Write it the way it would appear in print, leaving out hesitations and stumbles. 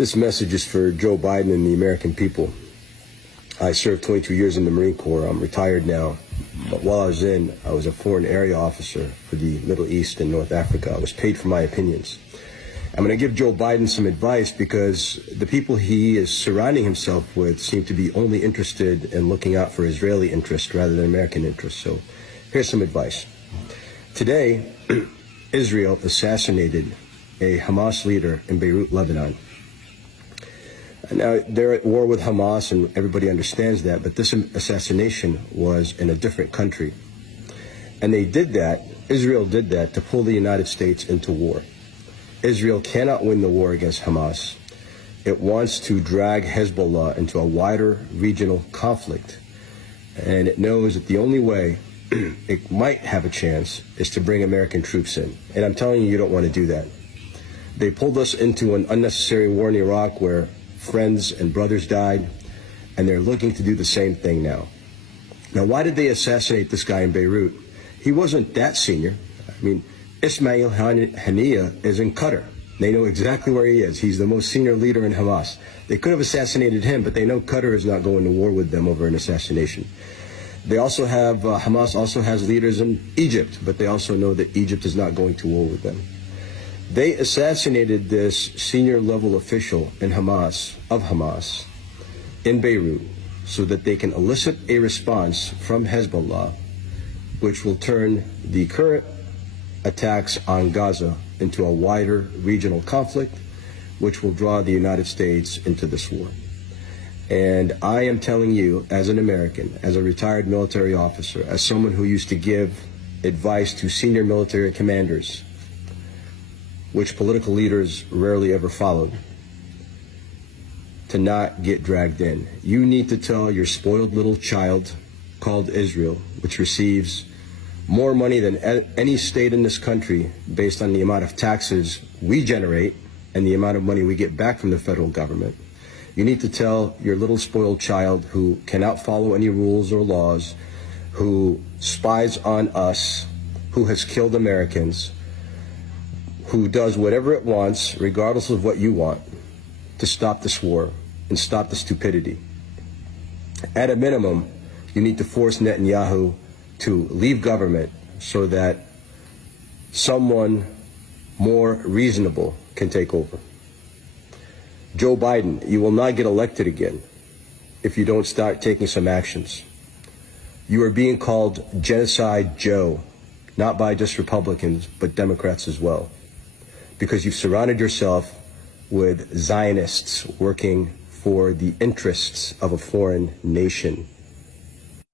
This message is for Joe Biden and the American people. I served 22 years in the Marine Corps. I'm retired now. But while I was a foreign area officer for the Middle East and North Africa. I was paid for my opinions. I'm going to give Joe Biden some advice because the people he is surrounding himself with seem to be only interested in looking out for Israeli interests rather than American interests. So here's some advice. Today, Israel assassinated a Hamas leader in Beirut, Lebanon. Now, they're at war with Hamas, and everybody understands that, but this assassination was in a different country. And they did that, Israel did that, to pull the United States into war. Israel cannot win the war against Hamas. It wants to drag Hezbollah into a wider regional conflict. And it knows that the only way it might have a chance is to bring American troops in. And I'm telling you, you don't want to do that. They pulled us into an unnecessary war in Iraq where friends and brothers died, and they're looking to do the same thing now. Now, why did they assassinate this guy in Beirut? He wasn't that senior. I mean, Ismail Haniyeh is in Qatar. They know exactly where he is. He's the most senior leader in Hamas. They could have assassinated him, but they know Qatar is not going to war with them over an assassination. They also have, Hamas also has leaders in Egypt, but they also know that Egypt is not going to war with them. They assassinated this senior level official in Hamas, in Beirut, so that they can elicit a response from Hezbollah, which will turn the current attacks on Gaza into a wider regional conflict, which will draw the United States into this war. And I am telling you, as an American, as a retired military officer, as someone who used to give advice to senior military commanders, which political leaders rarely ever followed, to not get dragged in. You need to tell your spoiled little child called Israel, which receives more money than any state in this country based on the amount of taxes we generate and the amount of money we get back from the federal government. You need to tell your little spoiled child who cannot follow any rules or laws, who spies on us, who has killed Americans, who does whatever it wants, regardless of what you want, to stop this war and stop the stupidity. At a minimum, you need to force Netanyahu to leave government so that someone more reasonable can take over. Joe Biden, you will not get elected again if you don't start taking some actions. You are being called Genocide Joe, not by just Republicans, but Democrats as well, because you've surrounded yourself with Zionists working for the interests of a foreign nation.